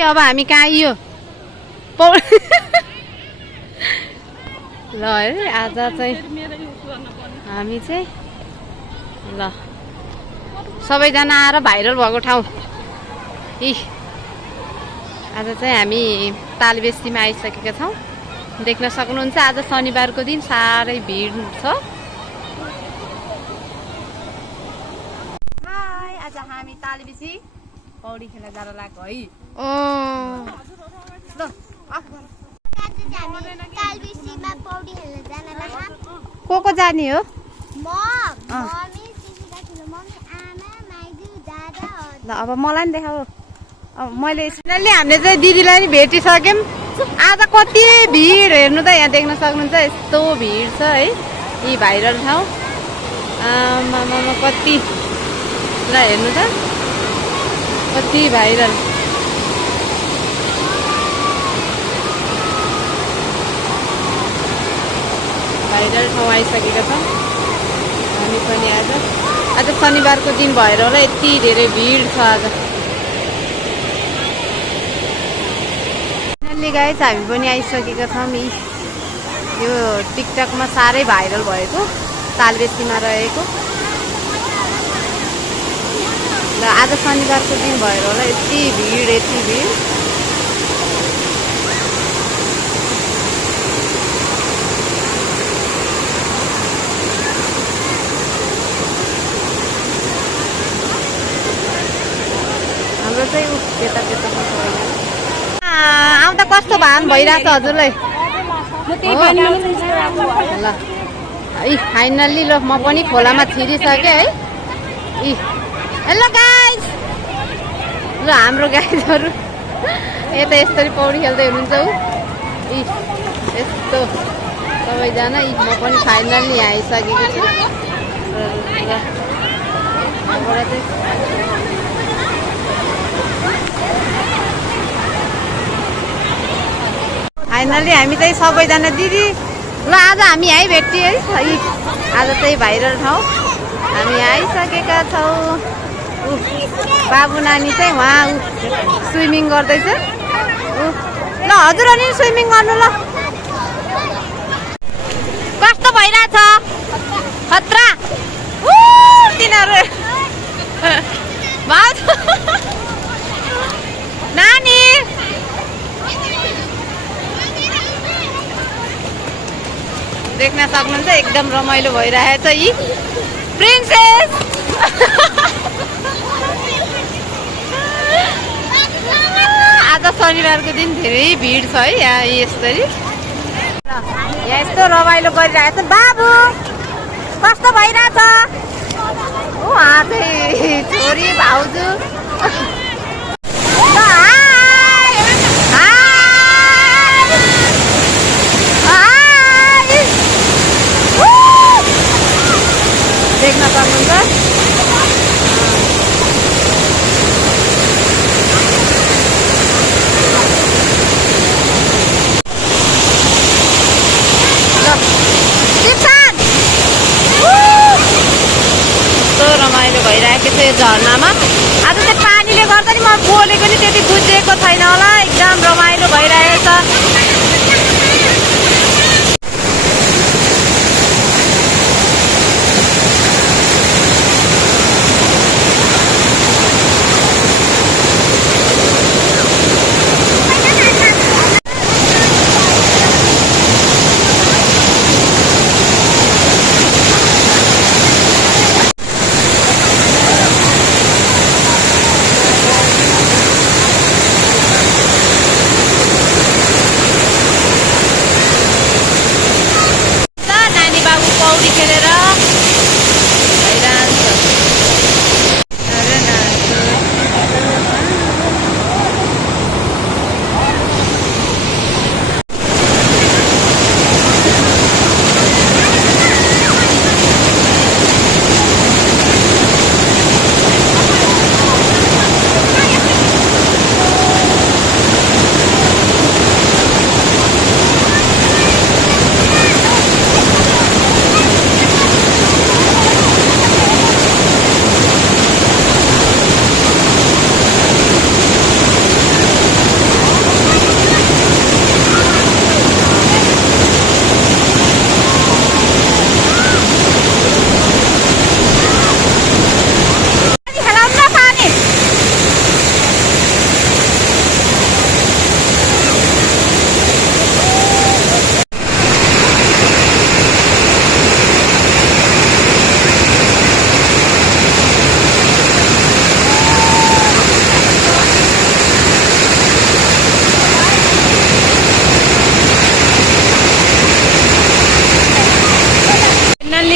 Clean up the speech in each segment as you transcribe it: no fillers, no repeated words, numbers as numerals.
अब हामी कहाँ आइयो ल है आज चाहिँ हामी चाहिँ ल सबैजना आएर भाइरल भएको ठाउँ आज चाहिँ हामी तालबेसीमा आइसकेका छौँ। देख्न सक्नुहुन्छ आज शनिबारको दिन साह्रै भिड छ। हाय आज हामी तालबेसी पौडी खेल्न जान लाग्यो है। ल तालबेसीमा पौडी खेल्न जान लाग्यो। को जाने हो? म मम्मी सिसिका ठुलो मम्मी आमा माइजू दादा। ल अब मलाई नि देखाऊ। अब मैले हामीले चाहिँ दिदीलाई नि भेटिसक्यौँ। आज कति भिड हेर्नु त यहाँ देख्न सक्नुहुन्छ यस्तो भिड छ है। यी भाइरल ठाउँ आमामा कति ल हेर्नु त कति भाइरल। भाइरल ठाउँ आइसकेका छौँ हामी पनि। आज शनिबारको दिन भएर होला यति धेरै भिड छ आज। गाइस हामी पनि आइसकेका छौँ। यो टिकटकमा साह्रै भाइरल भएको तालबेसीमा रहेको र आज शनिबारको दिन भएर होला यति भिड यति भिड। हाम्रो चाहिँ त्यता आउँदा कस्तो भान भइरहेछ हजुरलाई? ल फाइनल्ली ल म पनि खोलामा छिरिसकेँ है। Hello guys. ल हाम्रो गाइजहरू यता यसरी पौडी खेल्दै हुनुहुन्छ ऊ यस्तो सबैजना। म पनि फाइनल्ली यहाँ आइसकेको छु। फाइनल्ली हामी चाहिँ सबैजना दिदी ल आज हामी यहीँ भेट्यौँ है। आज चाहिँ भाइरल ठाउँ हामी आइसकेका छौँ। बाबु नानी चाहिँ उहाँ स्विमिङ गर्दैछ। ल हजुर अनि स्विमिङ गर्नु ल। कस्तो भइरहेछ? खतरा तिनीहरू नानी देख्न सक्नुहुन्छ एकदम रमाइलो भइरहेछ। यी प्रिन्सेस आज शनिबारको दिन धेरै भिड छ है यहाँ यसरी। यहाँ यस्तो रमाइलो गरिरहेछ। बाबु कस्तो भइरहेछ? उहाँ चाहिँ छोरी भाउजू देख्न सक्नुहुन्छ। कस्तो रमाइलो भइरहेको छ यो झरनामा। आज चाहिँ पानीले गर्दा नि म बोलेको नि त्यति बुझेको छैन होला। एकदम रमाइलो भइरहेछ।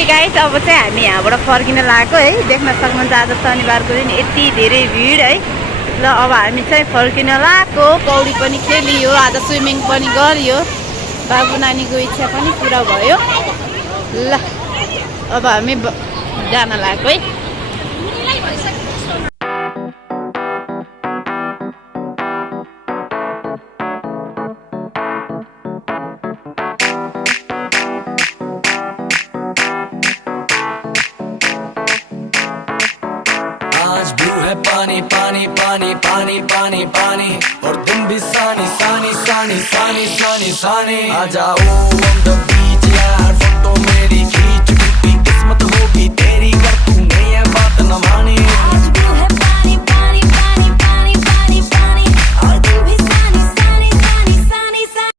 गाइस अब चाहिँ हामी यहाँबाट फर्किन लागेको है। देख्न सक्नुहुन्छ आज शनिबारको दिन यति धेरै भिड है। ल अब हामी चाहिँ फर्किन लागेको। पौडी पनि खेलियो, आज स्विमिङ पनि गरियो, बाबु नानीको इच्छा पनि पुरा भयो। ल अब हामी जान लागेको है। आज ब्लू है पानी पानी पानी पानी पानी पानी और तुम भी सानी सानी सानी सानी सानी सानी आ जाओ on the beat